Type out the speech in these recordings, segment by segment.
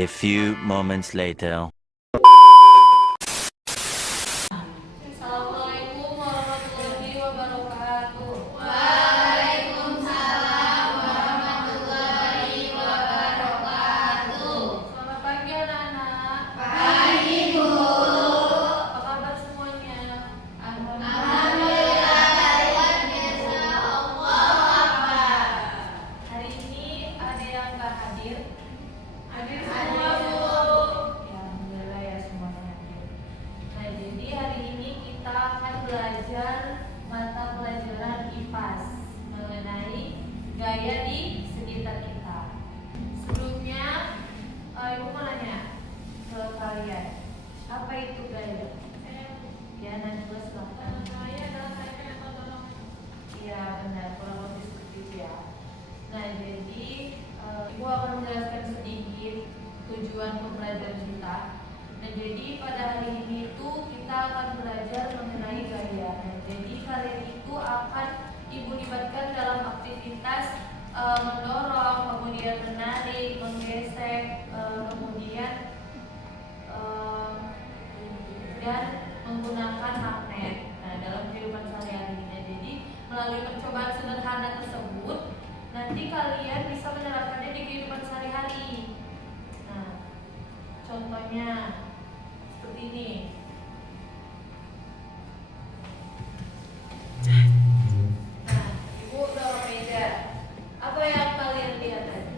A few moments later. Assalamualaikum warahmatullahi wabarakatuh. Waalaikumsalam warahmatullahi wabarakatuh. Selamat pagi anak-anak. Pagi, Bu. Apa kabar semuanya? Alhamdulillah luar biasa. Allahu Akbar. Hari ini ada yang nggak hadir? Hadir Semua, semua, Bu. Bu. Ya, alhamdulillah ya semuanya hadir. Nah, jadi hari ini kita akan belajar mata pelajaran IPAS mengenai gaya di sekitar kita. Sebelumnya, Ibu mau nanya ke kalian, apa itu gaya? Ya, Najwa silahkan. Saya adalah saya yang tolong. Iya benar, kurang lebih seperti itu ya. Nah jadi Ibu akan menjelaskan sedikit tujuan pembelajaran kita. Nah jadi pada hari ini itu kita akan belajar mengenai gaya. Nah, jadi kalian itu akan Ibu libatkan dalam aktivitas mendorong, kemudian menarik, menggesek, kemudian dan menggunakan magnet. Nah, dalam kehidupan sehari-hari ini. Jadi, melalui percobaan sederhana tersebut, nanti kalian bisa menerapkannya di kehidupan sehari-hari. Nah, contohnya seperti ini. Nah, Ibu dorong meja. Apa yang kalian lihat tadi?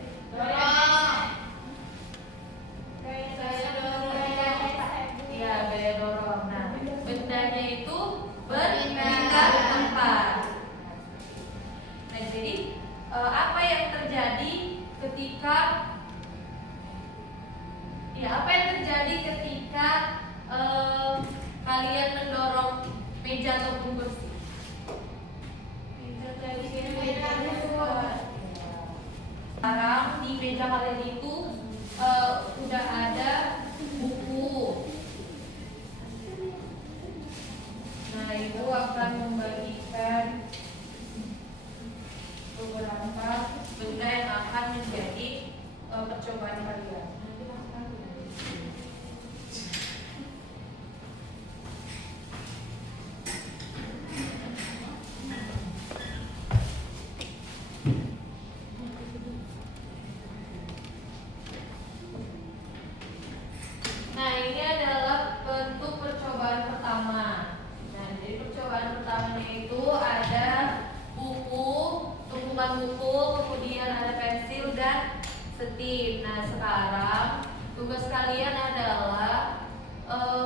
Saya dorong. Iya, gaya dorong. Nah, bendanya itu berpindah tempat. Nah, jadi apa yang terjadi ketika kalian mendorong meja ataupun kursi? Sekarang di meja kalian itu udah ada buku. Nah, Ibu akan membagikan beberapa benda yang akan menjadi percobaan kalian. Nah, ini adalah bentuk percobaan pertama. Nah, jadi percobaan pertamanya itu ada buku, tumpukan buku, kemudian ada pensil dan setip. Nah, sekarang tugas kalian adalah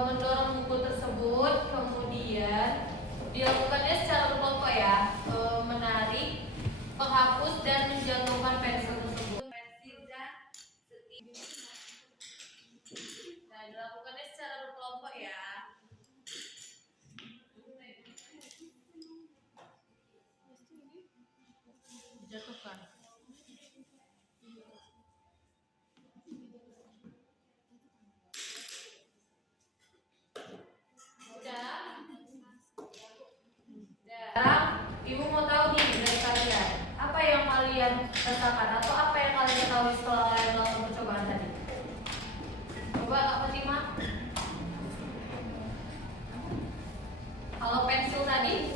mendorong buku tersebut, kemudian dilakukannya secara berkelompok ya, menarik, menghapus dan menjatuhkan pensil tersebut. Pensil dan setip. Nah, dilakukannya secara berkelompok ya. Dijatuhkan. Udah. Sekarang Ibu mau tahu nih dari kalian, apa yang kalian rasakan atau apa yang kalian ketahui setelah kalian melakukan percobaan tadi? Coba Kak Fatimah. Kalau pensil tadi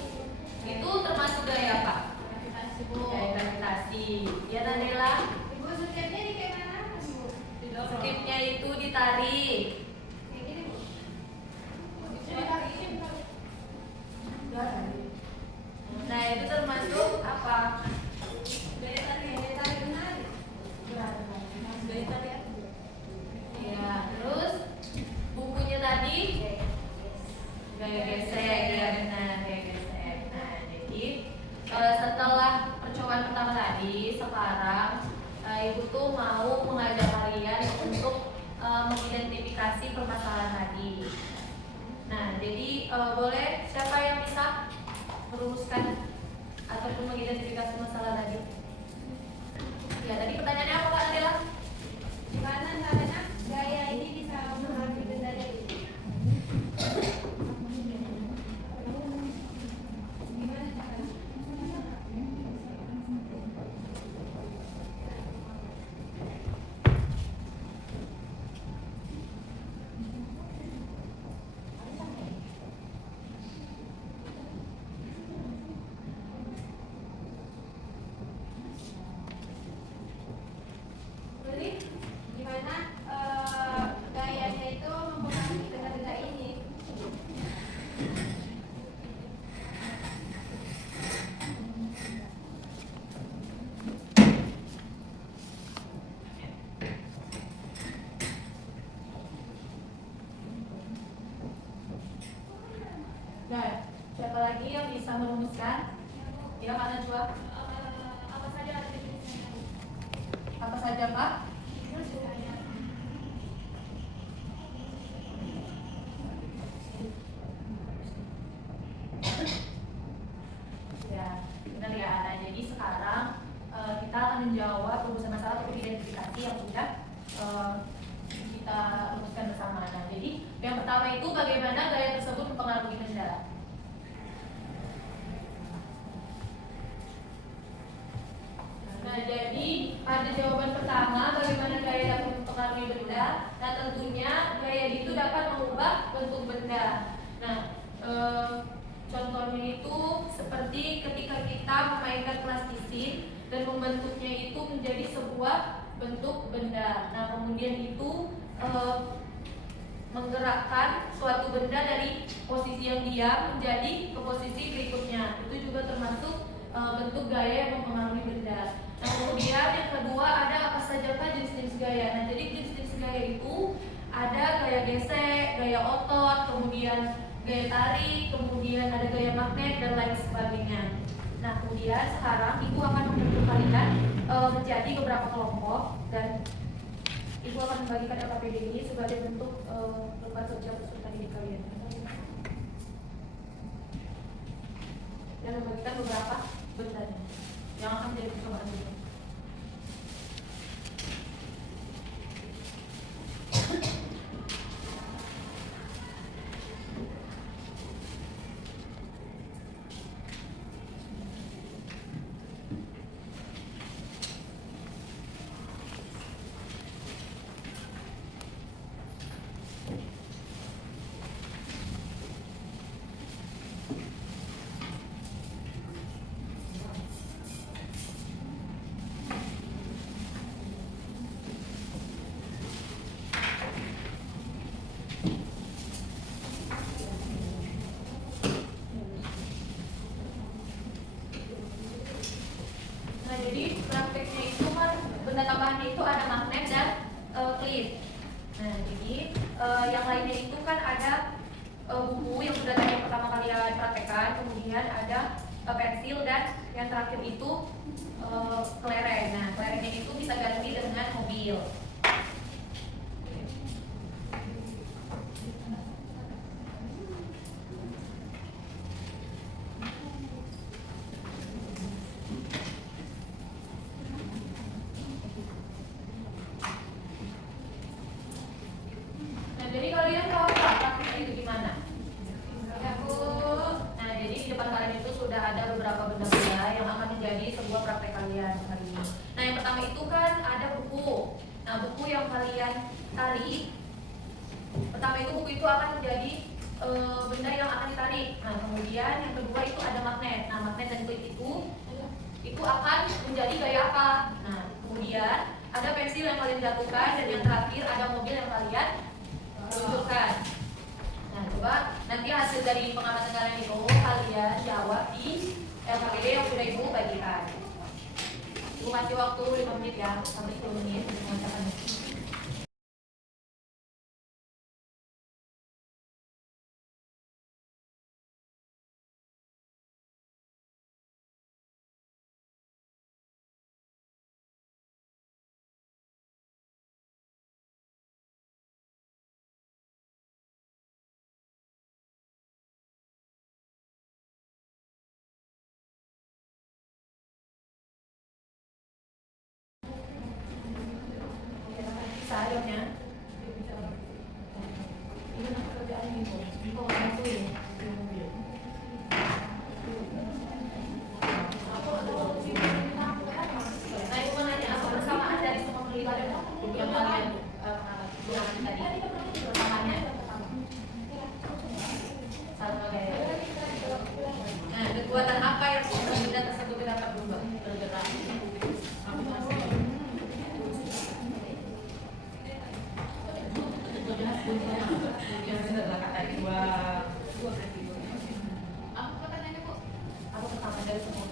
itu termasuk gaya apa? Gaya gravitasi. Ya Nadela. Ibu setipnya di kayak mana, Bu? Setipnya itu ditarik. Kayak gini, Bu. Bisa ditarik ini bukan? Nah, itu termasuk apa? Gaya tarik menarik. Gaya tarik. Ya, terus bukunya tadi gaya gesek, ya benar, gaya gesek. Nah, jadi setelah percobaan pertama tadi, sekarang Ibu tuh mau mengajak kalian untuk mengidentifikasi permasalahan tadi. Nah, jadi boleh siapa yang bisa merumuskan ataupun mengidentifikasi masalah tadi? Ya, tadi pertanyaannya apa Kak Adela? Gimana caranya gaya ini bisa mengambil benda dari ini? Gimana caranya? apa? Ya, benar ya. Nah, jadi sekarang kita akan menjawab rumusan masalah atau identifikasi yang sudah kita rumuskan bersama. Nah, jadi yang pertama itu bagaimana gaya tersebut mempengaruhi benda. Nah, jadi pada jawaban pertama bagaimana gaya dapat mempengaruhi benda. Nah, tentunya gaya itu dapat mengubah bentuk benda. Nah, contohnya itu seperti ketika kita memainkan plastisin dan membentuknya itu menjadi sebuah bentuk benda. Nah, kemudian itu menggerakkan suatu benda dari posisi yang diam menjadi ke posisi berikutnya. Itu juga termasuk bentuk gaya yang mempengaruhi benda. Nah, kemudian yang kedua ada apa saja jenis-jenis gaya. Nah, jadi jenis-jenis gaya itu ada gaya gesek, gaya otot, kemudian gaya tarik, kemudian ada gaya magnet dan lain sebagainya. Nah, kemudian sekarang Ibu akan membentuk kalian menjadi beberapa kelompok dan Ibu akan membagikan LKPD ini sebagai bentuk lembar kerja peserta didik kalian. Dan membagikan beberapa bendanya yang akan menjadi percobaan ini. Jadi prakteknya itu kan benda tambahannya itu ada magnet dan klip. Nah, jadi yang lainnya itu kan ada buku yang sudah tadi pertama kalian praktekkan, kemudian ada pensil dan yang terakhir itu kelereng. Nah, kelerengnya itu bisa ganti dengan mobil. Jadi kalian tahu nggak praktiknya itu gimana? Ya Bu. Nah, jadi di depan kalian itu sudah ada beberapa benda-benda yang akan menjadi sebuah praktek kalian hari ini. Nah, yang pertama itu kan ada buku. Nah, buku yang kalian tarik. Pertama itu buku itu akan menjadi benda yang akan ditarik. Nah, kemudian yang kedua itu ada magnet. Nah, magnet dan klip itu akan menjadi gaya apa? Nah, kemudian ada pensil yang kalian jatuhkan dan yang terakhir ada mobil yang kalian tunjukkan. Nah, coba nanti hasil dari pengamatan kalian itu kalian jawab di LKPD yang sudah Ibu bagikan. Ibu kasih waktu 5 menit ya, sampai 10 menit untuk mengerjakannya. Sayangnya ini pekerjaan Ibu. Kok bantuin? Nah, Ibu menanya apa persamaan dari semua peribadi yang kalian gunakan tadi? Persamaannya sama gaya. Nah, kekuatan apa yang benda tersebut dapat berubah bergerak? Apa pertanyaannya Bu? Apa pertama dari semua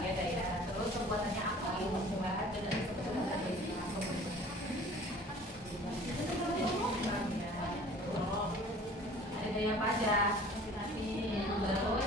ya dari terus perbuatannya apa? Perubahan dan ada gaya pajak, terus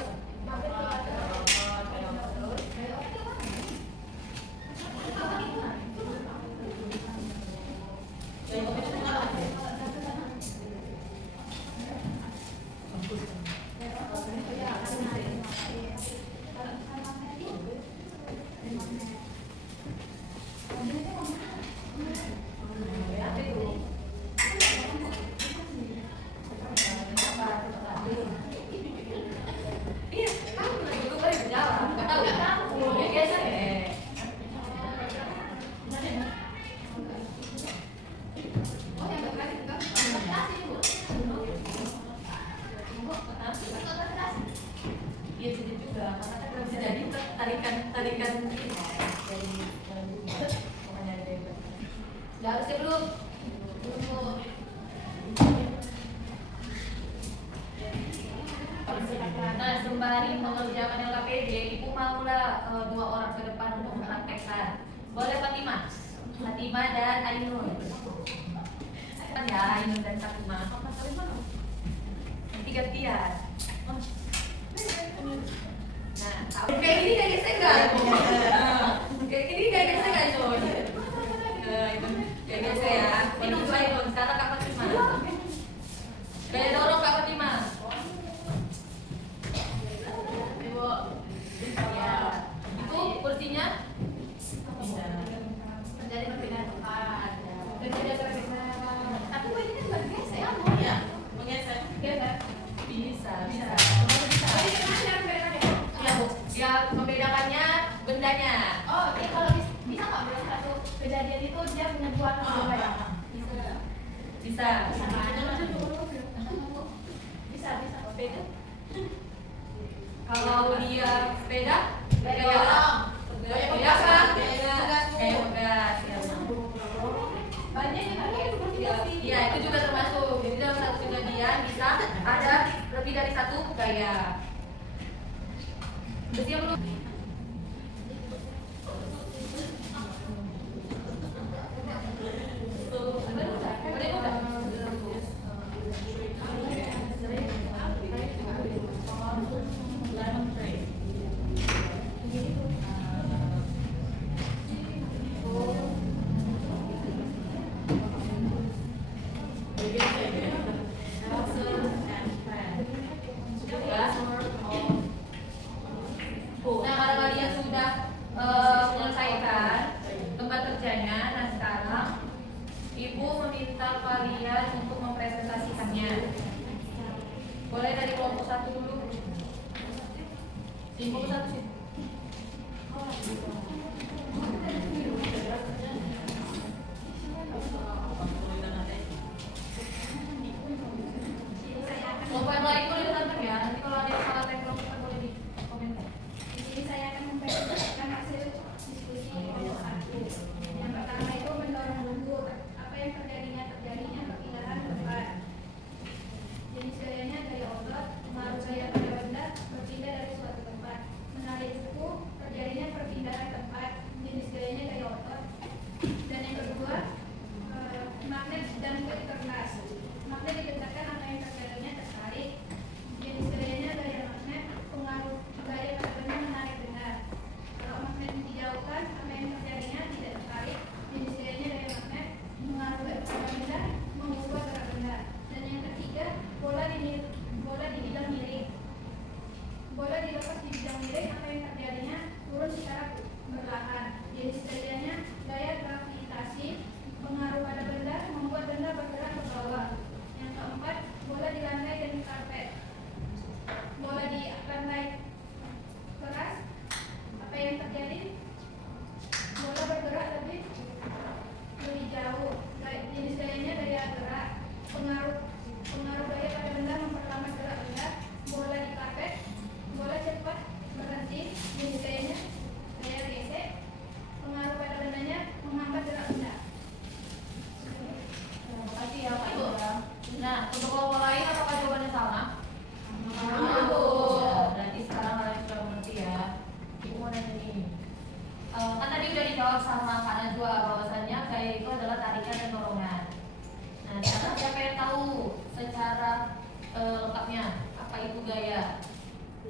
Fatimah dan Ainun. Ya, Ainun dan Fatimah. Nanti gantian. Nah, kayak gini gak gesek gak? Kayak gini gak gesek gak, Coy? Gak gesek ya. Ini untuk Ainun, sekarang Kak Fatimah. Kayak dorong Kak Fatimah. Ibu. Ya. Itu kursinya? Menjadi perpindahan tempat. Menjadi perpindahan. Tapi ini kan bergeser. Ya, menggeser. Geser. Bisa. Ya, membedakannya bendanya. Oh, ya kalau bisa nggak berarti satu kejadian itu dia punya dua atau berapa ya? Bisa. Bisa. Beda. Kalau dia sepeda, Gaya beda kan? Kayak pegas. Banyak yang kayak seperti itu. Iya, itu juga termasuk. Jadi dalam satu kejadian bisa ada lebih dari satu gaya. Berarti belum. Nah, kalau kalian sudah menyelesaikan tempat kerjanya, nah sekarang Ibu meminta kalian untuk mempresentasikannya. Boleh dari kelompok 1 dulu. Kelompok 1 sih. Kelompok yang lain boleh ditantang ya. Nanti kalau ada yang salah kelompok kan boleh di komentar. Di sini saya akan mempresentasikan hasil diskusi kelompok 1. Yang pertama itu mendorong mundur. Apa yang terjadinya perpindahan tempat. Jenis gayanya gaya otot, pengaruh gaya pada benda berpindah dari suatu tempat. Menarik buku, terjadinya perpindahan tempat. Jenis gayanya gaya otot. Dan yang kedua, magnet dan kertas. Magnet digetarkan apa yang terjadinya tertarik. Jenis gayanya gaya magnet, pengaruh gaya pada benda menarik benda. Kalau magnet dijauhkan, apa yang terjadinya tidak tertarik. Jenis gayanya gaya magnet, pengaruh pada benda, mengubah gerak benda. Dan yang ketiga, bola di bidang miring. Bola dilepas di bidang miring, apa yang terjadinya turun secara perlahan. Jenis gayanya gaya gravitasi, pengaruh pada benda, membuat benda bergerak ke bawah. Yang keempat, bola di lantai dan karpet. Bola di lantai keras, apa yang terjadi? Bola bergerak lebih jauh. Jenis gayanya gaya gerak, pengaruh gaya pada benda memperlambat gerak benda. Bola di karpet, bola cepat berhenti. Jenis gayanya gaya gesek, pengaruh pada bendanya menghambat gerak benda. Terima kasih ya Pak Ibu. Nah, untuk kelompok lain apakah jawabannya sama? Berarti sekarang kalian sudah mengerti ya. Ibu mau nanya nih. Kan tadi udah dijawab sama Kak Najwa bahwasannya gaya itu adalah tarikan dan dorongan. Nah, sekarang siapa yang tahu secara lengkapnya apa itu gaya?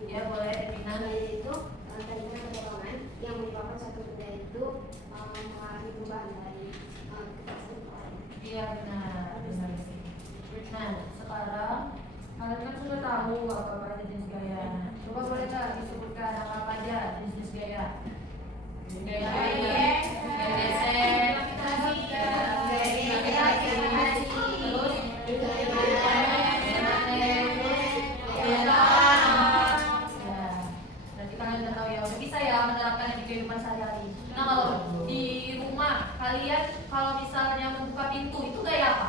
Ya boleh Rina. Gaya itu tarikan atau dorongan yang menyebabkan satu benda itu mengalami perubahan dari ketasan ke lain. Iya benar sih. Nah, sekarang kalian kan sudah tahu apa jenis gaya. Coba boleh nggak disebutkan apa aja jenis gaya? Gaya gesek, nanti kalian udah tahu ya, udah bisa ya menerapkan di kehidupan sehari-hari. Nah kalau di rumah kalian kalau misalnya membuka pintu itu gaya apa?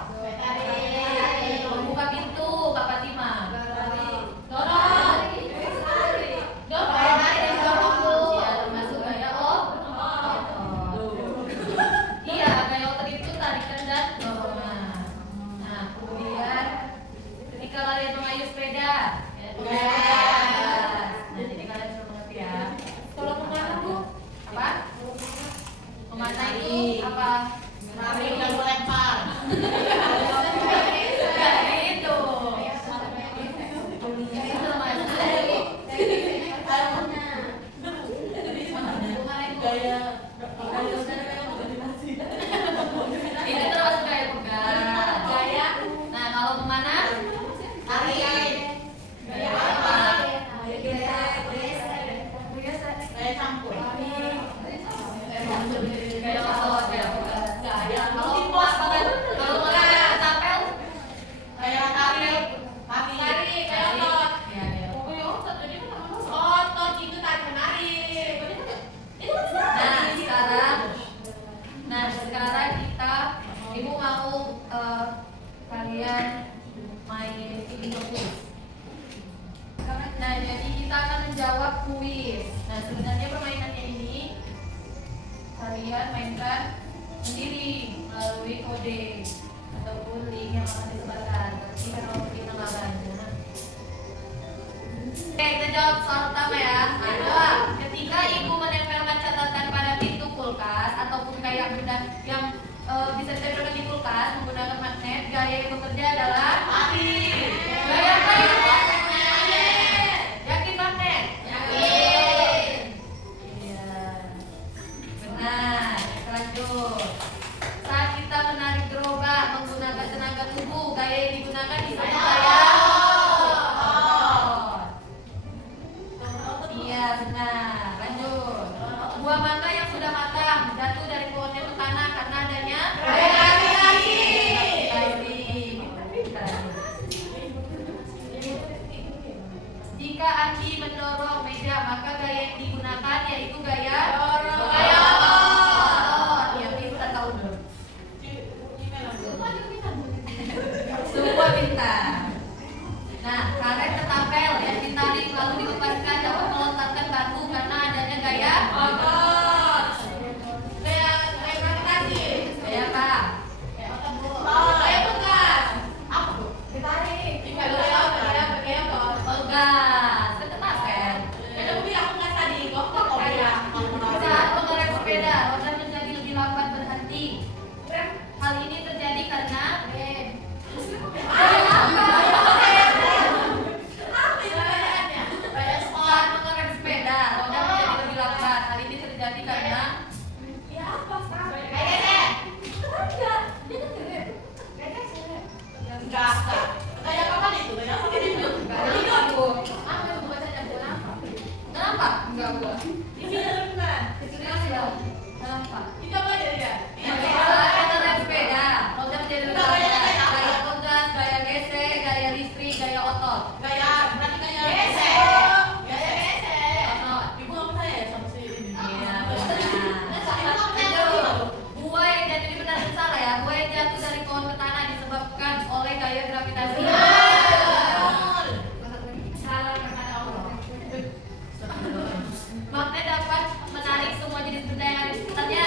Membuka pintu, Kak Fatimah. Dorong. Ya, termasuk gaya iya, gaya otot itu tarikan dan dorongan. Nah, kemudian ketika kalian mengayuh sepeda, nah jadi kalian sudah mengerti ya. Kalau memanah Bu, apa? Memanah itu apa? Lari kamu lempar. Itu. Ini termasuk gaya pegang. Gaya. Nah, kalau kemana? Lari. Gaya apa? Gaya campur. Gaya otot, gaya pegang. Gaya. Kalau tapel. Gaya tapel. Kaki. Gaya otot. Otot itu tadi menarik. Nah sekarang kita, ibu mau kalian main ini kuis. Nah jadi kita akan menjawab kuis. Nah sebenarnya permainannya ini kalian mainkan sendiri melalui kode ataupun link yang akan disebarkan. Tapi kalau kita nggak banyak. Oke, kita jawab soal pertama ya. Adalah ketika ibu menempelkan catatan pada pintu kulkas ataupun kayak benda yang bisa ditempelkan di kulkas menggunakan magnet, gaya yang bekerja adalah aktif. Gaya apa itu? Magnet. Yakin magnet? Yakin. Iya. Benar. Kita lanjut. Saat kita menarik gerobak menggunakan tenaga tubuh, gaya yang digunakan disebut gaya benar. Lanjut. Buah mangga yang sudah matang jatuh dari pohonnya ke tanah karena adanya gravitasi. Jika Andi mendorong meja, maka gaya yang digunakan yaitu gaya dorong. Gaya otot. Ya, kita tahu dong. Semua bintang. Nah, karet ketapel yang ditarik lalu dilepaskan dapat melontarkan batu karena adanya gaya otot. Gaya gravitasi. Gaya apa? Gaya pegas. Apa tuh? Ditarik. Gaya otot. Pegas. Ketapel. Kan aku bilang pegas tadi. Kok bilang? Saat mengerem sepeda, roda menjadi lebih lambat berhenti. Hal ini terjadi karena magnet dapat menarik semua jenis benda yang ada di sekitarnya.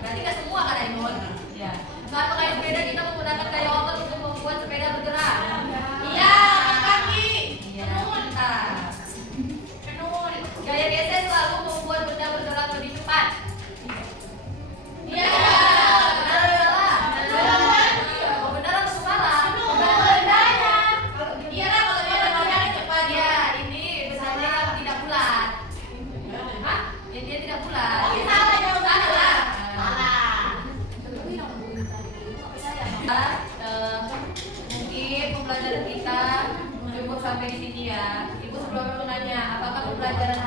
Berarti nggak semua kan Raymond? Ya. Saat mengayuh sepeda kita menggunakan gaya otot untuk membuat sepeda bergerak. Iya, kaki. Iya, pintar. Gaya geser selalu membuat benda bergerak lebih cepat. Iya. Mungkin pembelajaran kita cukup sampai di sini ya. Ibu sebelumnya menanya, apakah pembelajaran